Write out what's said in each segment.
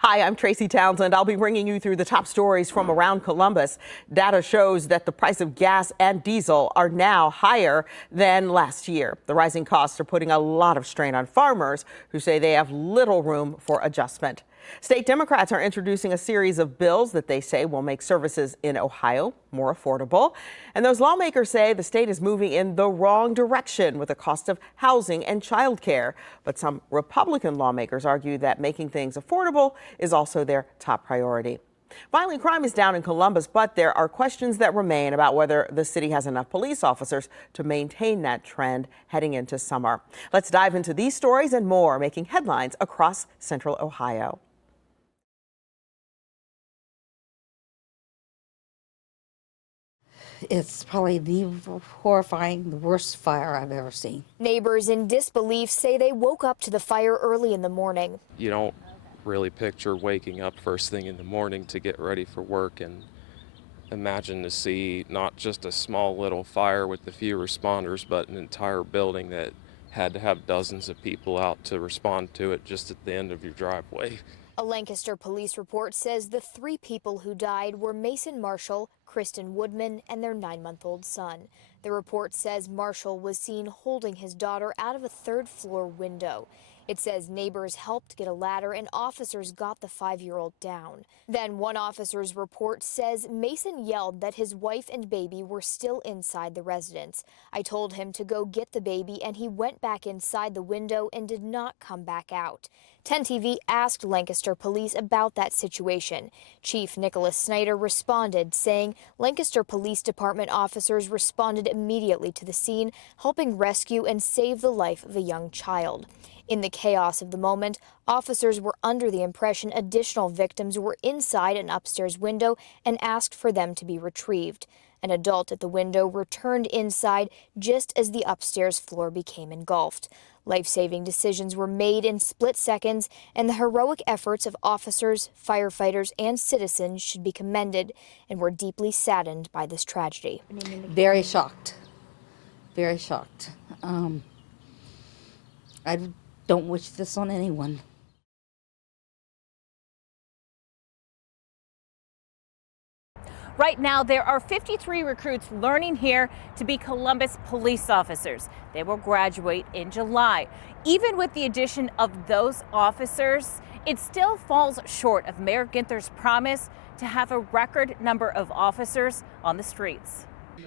Hi, I'm Tracy Townsend. I'll be bringing you through the top stories from around Columbus. Data shows that the price of gas and diesel are now higher than last year. The rising costs are putting a lot of strain on farmers who say they have little room for adjustment. State Democrats are introducing a series of bills that they say will make services in Ohio more affordable. And those lawmakers say the state is moving in the wrong direction with the cost of housing and childcare. But some Republican lawmakers argue that making things affordable is also their top priority. Violent crime is down in Columbus, but there are questions that remain about whether the city has enough police officers to maintain that trend heading into summer. Let's dive into these stories and more making headlines across Central Ohio. It's probably the horrifying, the worst fire I've ever seen. Neighbors in disbelief say they woke up to the fire early in the morning. You don't really picture waking up first thing in the morning to get ready for work, and imagine to see not just a small little fire with a few responders, but an entire building that had to have dozens of people out to respond to it just at the end of your driveway. A Lancaster police report says the 3 people who died were Mason Marshall, Kristen Woodman, and their 9-month-old son. The report says Marshall was seen holding his daughter out of a 3rd-floor window. It says neighbors helped get a ladder and officers got the 5-year-old down. Then one officer's report says Mason yelled that his wife and baby were still inside the residence. I told him to go get the baby and he went back inside the window and did not come back out. 10 TV asked Lancaster police about that situation. Chief Nicholas Snyder responded, saying Lancaster Police Department officers responded immediately to the scene, helping rescue and save the life of a young child. In the chaos of the moment, officers were under the impression additional victims were inside an upstairs window and asked for them to be retrieved. An adult at the window returned inside just as the upstairs floor became engulfed. Life-saving decisions were made in split seconds, and the heroic efforts of officers, firefighters, and citizens should be commended, and we're deeply saddened by this tragedy. Very shocked. Very shocked. I don't wish this on anyone. Right now, there are 53 recruits learning here to be Columbus police officers. They will graduate in July. Even with the addition of those officers, it still falls short of Mayor Ginther's promise to have a record number of officers on the streets.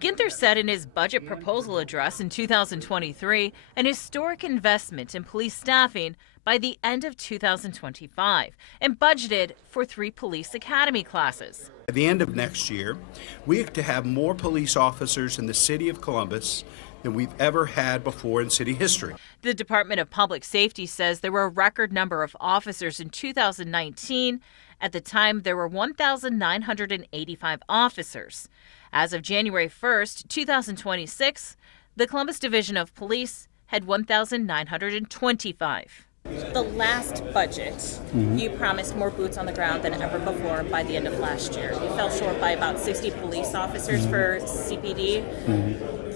Ginther said in his budget proposal address in 2023 an historic investment in police staffing by the end of 2025 and budgeted for 3 police academy classes. At the end of next year, we have to have more police officers in the city of Columbus than we've ever had before in city history. The Department of Public Safety says there were a record number of officers in 2019. At the time, there were 1,985 officers. As of January 1st, 2026, the Columbus Division of Police had 1,925. The last budget, you promised more boots on the ground than ever before by the end of last year. You fell short by about 60 police officers for CPD.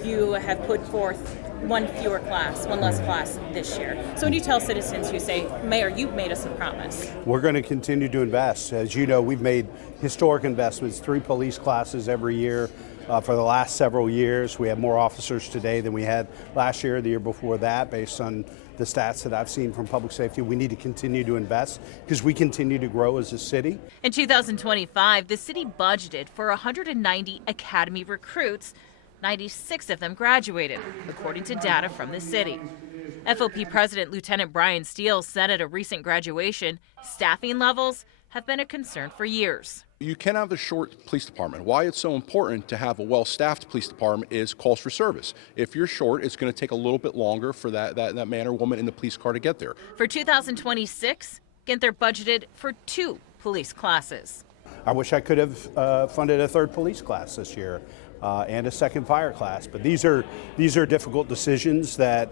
You have put forth one less class this year. So when you tell citizens who say, Mayor, you've made us a promise. We're going to continue to invest. As you know, we've made historic investments, 3 police classes every year for the last several years. We have more officers today than we had last year, the year before that, based on the stats that I've seen from public safety. We need to continue to invest because we continue to grow as a city. In 2025, the city budgeted for 190 academy recruits. 96 of them graduated, according to data from the city. FOP President Lieutenant Brian Steele said at a recent graduation, staffing levels have been a concern for years. You can have a short police department. Why it's so important to have a well-staffed police department is calls for service. If you're short, it's going to take a little bit longer for that man or woman in the police car to get there. For 2026, Ginther budgeted for 2 police classes. I wish I could have funded a 3rd police class this year and a 2nd fire class. But these are difficult decisions that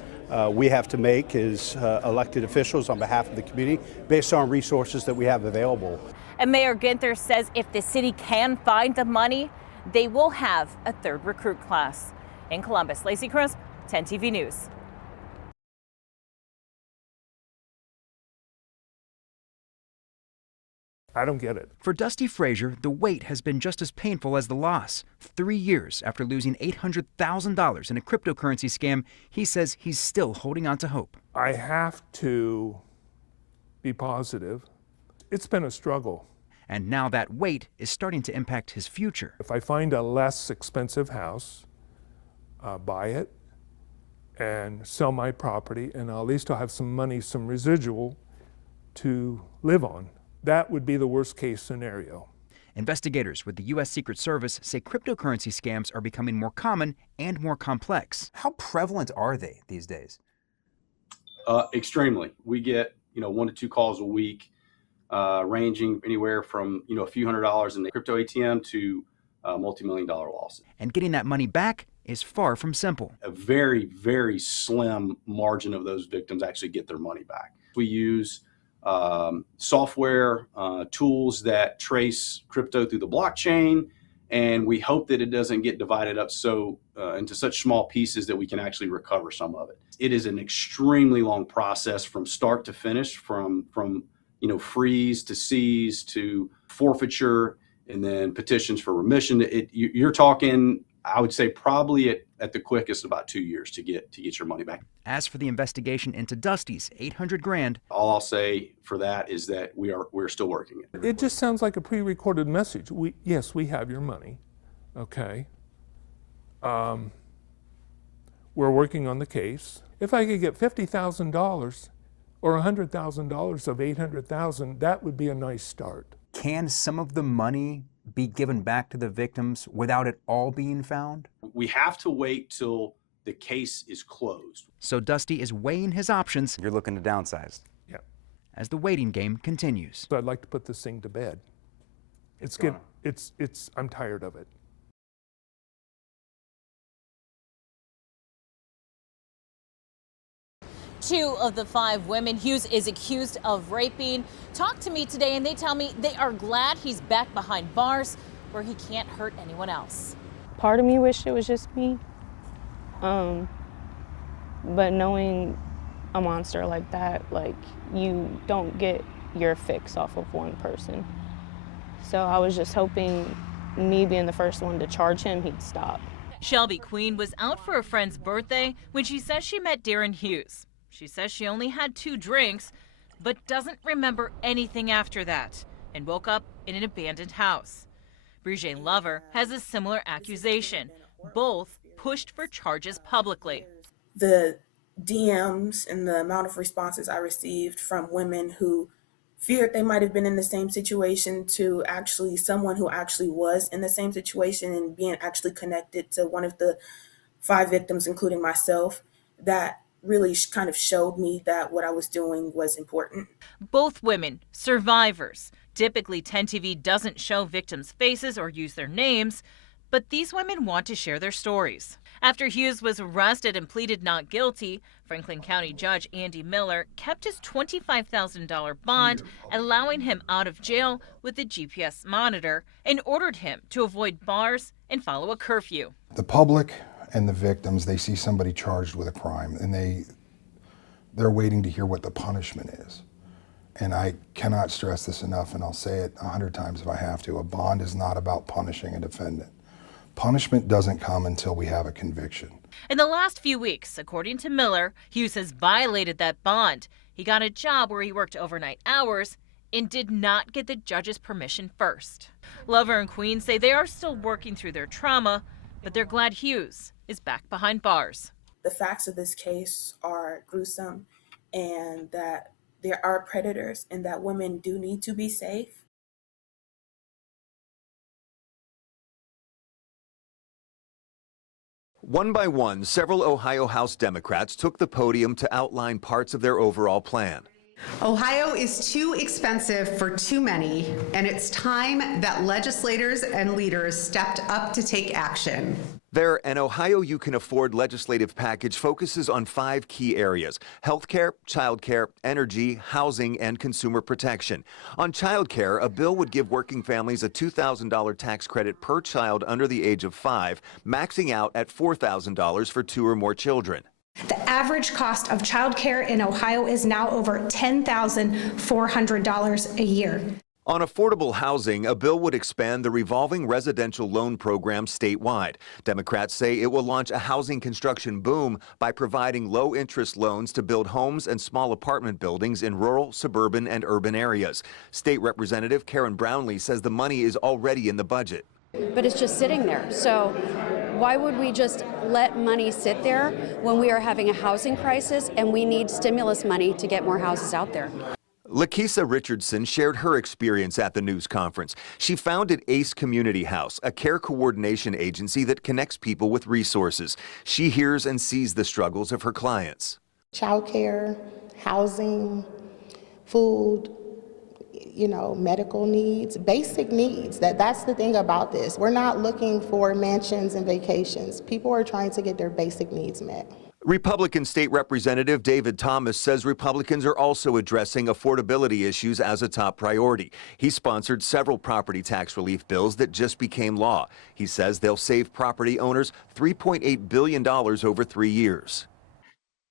we have to make as elected officials on behalf of the community based on resources that we have available. And Mayor Ginther says if the city can find the money, they will have a 3rd recruit class. In Columbus, Lacey Crisp, 10 TV News. I don't get it. For Dusty Frazier, the wait has been just as painful as the loss. 3 years after losing $800,000 in a cryptocurrency scam, he says he's still holding on to hope. I have to be positive. It's been a struggle. And now that wait is starting to impact his future. If I find a less expensive house, buy it and sell my property, and at least I'll have some money, some residual to live on. That would be the worst case scenario. Investigators with the U.S. Secret Service say cryptocurrency scams are becoming more common and more complex. How prevalent are they these days? Extremely. We get 1 to 2 calls a week, ranging anywhere from a few $100s in the crypto ATM to multi-million-dollar losses. And getting that money back is far from simple. A very, very slim margin of those victims actually get their money back. We use software tools that trace crypto through the blockchain, and we hope that it doesn't get divided up into such small pieces that we can actually recover some of it. It is an extremely long process from start to finish, from freeze to seize to forfeiture, and then petitions for remission. You're talking, I would say, probably at the quickest about 2 years to get your money back. As for the investigation into Dusty's $800,000, all I'll say for that is that we're still working it. It just sounds like a pre-recorded message. Yes, we have your money. Okay. We're working on the case. If I could get $50,000 or $100,000 of $800,000, that would be a nice start. Can some of the money be given back to the victims without it all being found? We have to wait till the case is closed. So Dusty is weighing his options. You're looking to downsize. Yeah. As the waiting game continues. So I'd like to put this thing to bed. I'm tired of it. Two of the 5 women Hughes is accused of raping talked to me today, and they tell me they are glad he's back behind bars where he can't hurt anyone else. Part of me wished it was just me, but knowing a monster like that, you don't get your fix off of one person. So I was just hoping me being the first one to charge him, he'd stop. Shelby Queen was out for a friend's birthday when she says she met Darren Hughes. She says she only had 2 drinks, but doesn't remember anything after that, and woke up in an abandoned house. Brigitte Lover has a similar accusation. Both pushed for charges publicly. The DMs and the amount of responses I received from women who feared they might have been in the same situation to actually someone who actually was in the same situation and being actually connected to one of the 5 victims, including myself, that really kind of showed me that what I was doing was important. Both women, survivors. Typically, 10 TV doesn't show victims' faces or use their names, but these women want to share their stories. After Hughes was arrested and pleaded not guilty, Franklin County Judge Andy Miller kept his $25,000 bond, allowing him out of jail with a GPS monitor, and ordered him to avoid bars and follow a curfew. The public and the victims, they see somebody charged with a crime, and they're waiting to hear what the punishment is. And I cannot stress this enough, and I'll say it 100 times if I have to. A bond is not about punishing a defendant. Punishment doesn't come until we have a conviction. In the last few weeks, according to Miller, Hughes has violated that bond. He got a job where he worked overnight hours and did not get the judge's permission first. Lover and Queen say they are still working through their trauma, but they're glad Hughes is back behind bars. The facts of this case are gruesome, and that there are predators and that women do need to be safe. One by one, several Ohio House Democrats took the podium to outline parts of their overall plan. Ohio is too expensive for too many, and it's time that legislators and leaders stepped up to take action. Their An Ohio You Can Afford legislative package focuses on 5 key areas: healthcare, childcare, energy, housing, and consumer protection. On childcare, a bill would give working families a $2,000 tax credit per child under the age of 5, maxing out at $4,000 for 2 or more children. The average cost of childcare in Ohio is now over $10,400 a year. On affordable housing, a bill would expand the revolving residential loan program statewide. Democrats say it will launch a housing construction boom by providing low-interest loans to build homes and small apartment buildings in rural, suburban, and urban areas. State Representative Karen Brownlee says the money is already in the budget. But it's just sitting there. So why would we just let money sit there when we are having a housing crisis and we need stimulus money to get more houses out there? Lakeisha Richardson shared her experience at the news conference. She founded ACE Community House, a care coordination agency that connects people with resources. She hears and sees the struggles of her clients. Childcare, housing, food, medical needs, basic needs. That's the thing about this. We're not looking for mansions and vacations. People are trying to get their basic needs met. Republican State Representative David Thomas says Republicans are also addressing affordability issues as a top priority. He sponsored several property tax relief bills that just became law. He says they'll save property owners $3.8 billion over 3 years.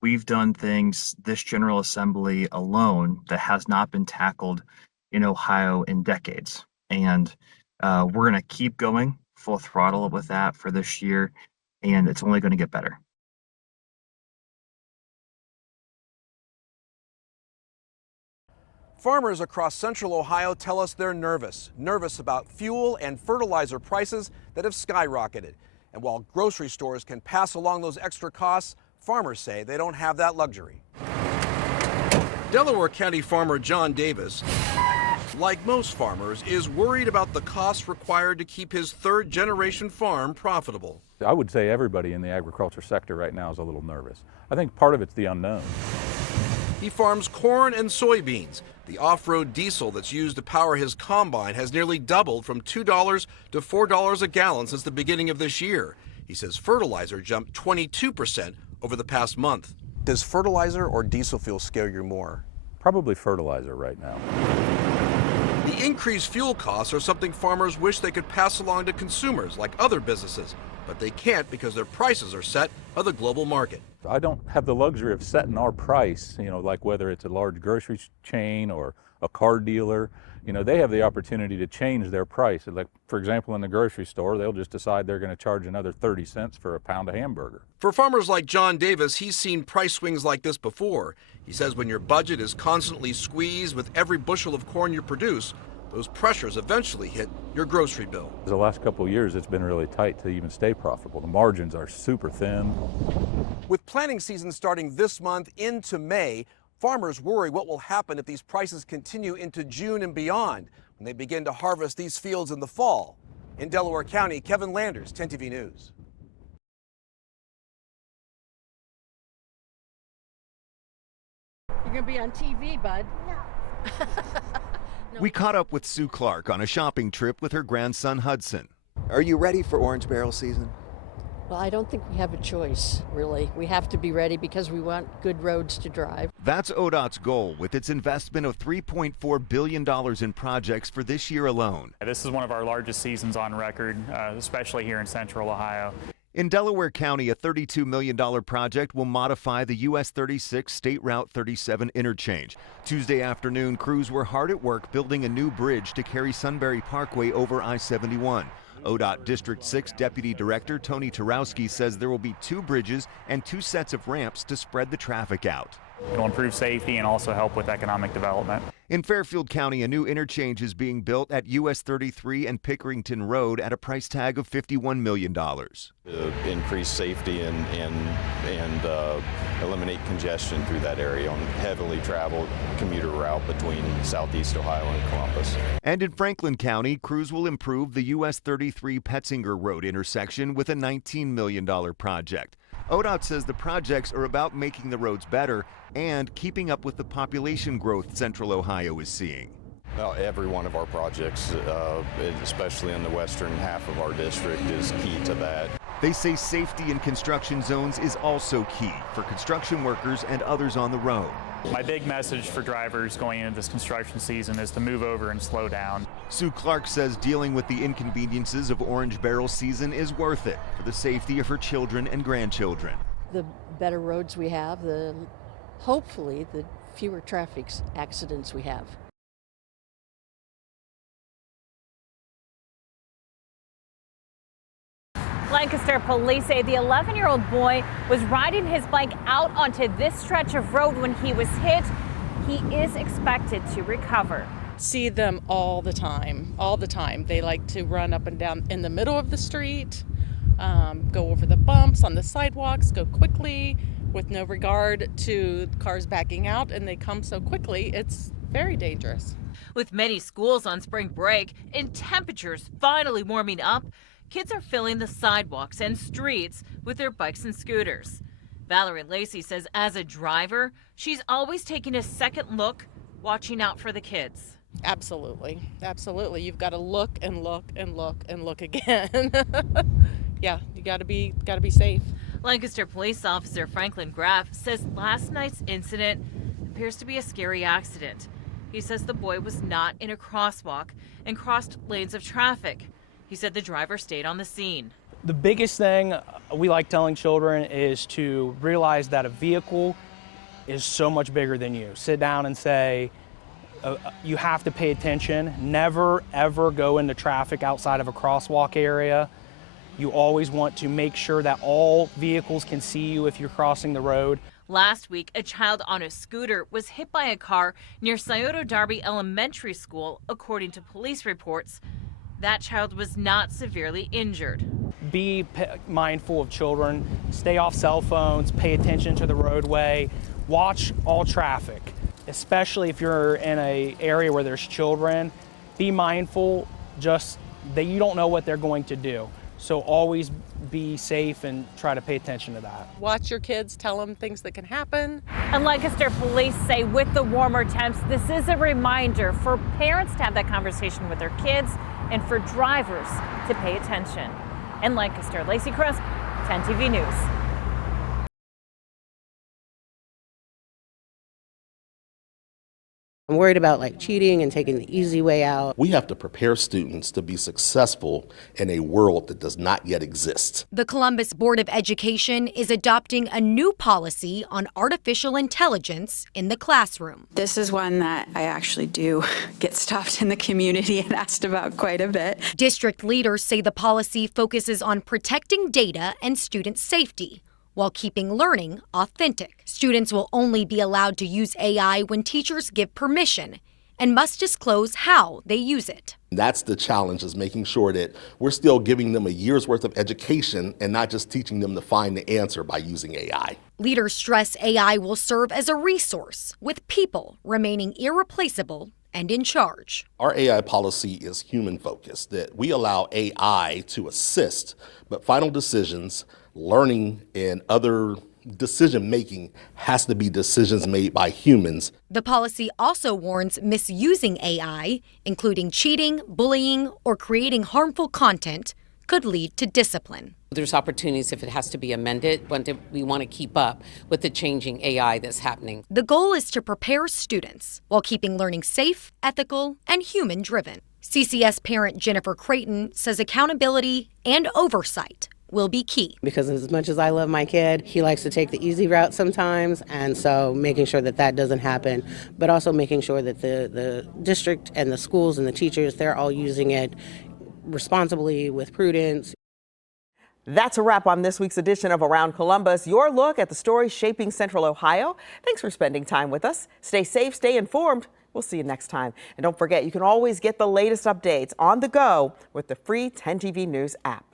We've done things, this General Assembly alone, that has not been tackled in Ohio in decades. And we're going to keep going full throttle with that for this year, and it's only going to get better. Farmers across central Ohio tell us they're nervous about fuel and fertilizer prices that have skyrocketed. And while grocery stores can pass along those extra costs, farmers say they don't have that luxury. Delaware County farmer John Davis, like most farmers, is worried about the costs required to keep his third-generation farm profitable. I would say everybody in the agriculture sector right now is a little nervous. I think part of it's the unknown. He farms corn and soybeans. The off-road diesel that's used to power his combine has nearly doubled from $2 to $4 a gallon since the beginning of this year. He says fertilizer jumped 22% over the past month. Does fertilizer or diesel fuel scare you more? Probably fertilizer right now. The increased fuel costs are something farmers wish they could pass along to consumers like other businesses, but they can't because their prices are set by the global market. I don't have the luxury of setting our price, like whether it's a large grocery chain or a car dealer. They have the opportunity to change their price. Like, for example, in the grocery store, they'll just decide they're going to charge another 30 cents for a pound of hamburger. For farmers like John Davis, he's seen price swings like this before. He says when your budget is constantly squeezed with every bushel of corn you produce, those pressures eventually hit your grocery bill. The last couple of years, it's been really tight to even stay profitable. The margins are super thin. With planting season starting this month into May, farmers worry what will happen if these prices continue into June and beyond when they begin to harvest these fields in the fall. In Delaware County, Kevin Landers, 10 TV News. You're going to be on TV, bud. No. We caught up with Sue Clark on a shopping trip with her grandson Hudson. Are you ready for orange barrel season? Well, I don't think we have a choice, really. We have to be ready because we want good roads to drive. That's ODOT's goal with its investment of $3.4 billion in projects for this year alone. This is one of our largest seasons on record, especially here in central Ohio. In Delaware County, a $32 million project will modify the US 36 State Route 37 interchange. Tuesday afternoon, crews were hard at work building a new bridge to carry Sunbury Parkway over I-71. ODOT District 6 Deputy Director Tony Tarowski says there will be 2 bridges and 2 sets of ramps to spread the traffic out. It'll improve safety and also help with economic development. In Fairfield County, a new interchange is being built at US 33 and Pickerington Road at a price tag of $51 million. To increase safety and eliminate congestion through that area on heavily traveled commuter route between southeast Ohio and Columbus. And in Franklin County, crews will improve the US 33 Petzinger Road intersection with a $19 million project. ODOT says the projects are about making the roads better and keeping up with the population growth Central Ohio is seeing. Every one of our projects, especially in the western half of our district, is key to that. They say safety in construction zones is also key for construction workers and others on the road. My big message for drivers going into this construction season is to move over and slow down. Sue Clark says dealing with the inconveniences of orange barrel season is worth it for the safety of her children and grandchildren. The better roads we have, hopefully the fewer traffic accidents we have. Lancaster police say the 11-year-old boy was riding his bike out onto this stretch of road when he was hit. He is expected to recover. See them all the time, all the time. They like to run up and down in the middle of the street, go over the bumps on the sidewalks, go quickly with no regard to cars backing out, and they come so quickly, it's very dangerous. With many schools on spring break and temperatures finally warming up, kids are filling the sidewalks and streets with their bikes and scooters. Valerie Lacey says as a driver, she's always taking a second look, watching out for the kids. Absolutely, absolutely. You've got to look and look and look and look again. Yeah, you got to be safe. Lancaster police officer Franklin Graff says last night's incident appears to be a scary accident. He says the boy was not in a crosswalk and crossed lanes of traffic. He said the driver stayed on the scene. The biggest thing we like telling children is to realize that a vehicle is so much bigger than you. Sit down and say, you have to pay attention. Never, ever go into traffic outside of a crosswalk area. You always want to make sure that all vehicles can see you if you're crossing the road. Last week, a child on a scooter was hit by a car near Scioto Darby Elementary School, according to police reports. That child was not severely injured. Be mindful of children. Stay off cell phones. Pay attention to the roadway. Watch all traffic, especially if you're in an area where there's children. Be mindful just that you don't know what they're going to do. So always be safe and try to pay attention to that. Watch your kids, tell them things that can happen. And Lancaster police say with the warmer temps, this is a reminder for parents to have that conversation with their kids and for drivers to pay attention. In Lancaster, Lacey Crisp, 10 TV News. I'm worried about cheating and taking the easy way out. We have to prepare students to be successful in a world that does not yet exist. The Columbus Board of Education is adopting a new policy on artificial intelligence in the classroom. This is one that I actually do get stopped in the community and asked about quite a bit. District leaders say the policy focuses on protecting data and student safety, while keeping learning authentic. Students will only be allowed to use AI when teachers give permission and must disclose how they use it. That's the challenge, is making sure that we're still giving them a year's worth of education and not just teaching them to find the answer by using AI. Leaders stress AI will serve as a resource, with people remaining irreplaceable and in charge. Our AI policy is human-focused, that we allow AI to assist, but final decisions, learning, and other decision-making has to be decisions made by humans. The policy also warns misusing AI, including cheating, bullying, or creating harmful content, could lead to discipline. There's opportunities if it has to be amended, but we want to keep up with the changing AI that's happening. The goal is to prepare students while keeping learning safe, ethical, and human-driven. CCS parent Jennifer Creighton says accountability and oversight will be key. Because as much as I love my kid, he likes to take the easy route sometimes, and so making sure that that doesn't happen, but also making sure that the district and the schools and the teachers, they're all using it responsibly with prudence. That's a wrap on this week's edition of Around Columbus, your look at the stories shaping Central Ohio. Thanks for spending time with us. Stay safe, stay informed. We'll see you next time. And don't forget, you can always get the latest updates on the go with the free 10 TV News app.